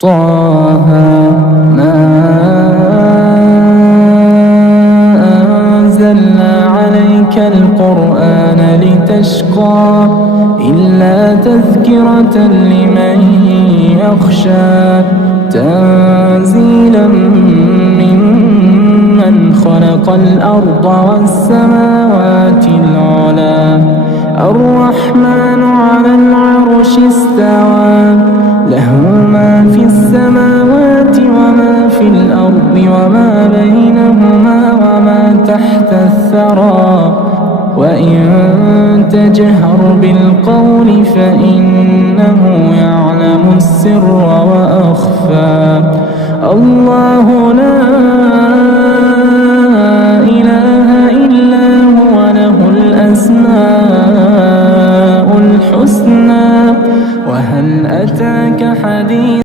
طه ما أنزلنا عليك القرآن لتشقى إلا تذكرة لمن يخشى تنزيلا ممن خلق الأرض والسماوات العلى الرحمن على العرش استوى له ما في السماوات وما في الأرض وما بينهما وما تحت الثرى وإن تجهر بالقول فإنه يعلم السر وأخفى الله لا إله إلا هو له الأسماء الحسنى وهل أتاك حديث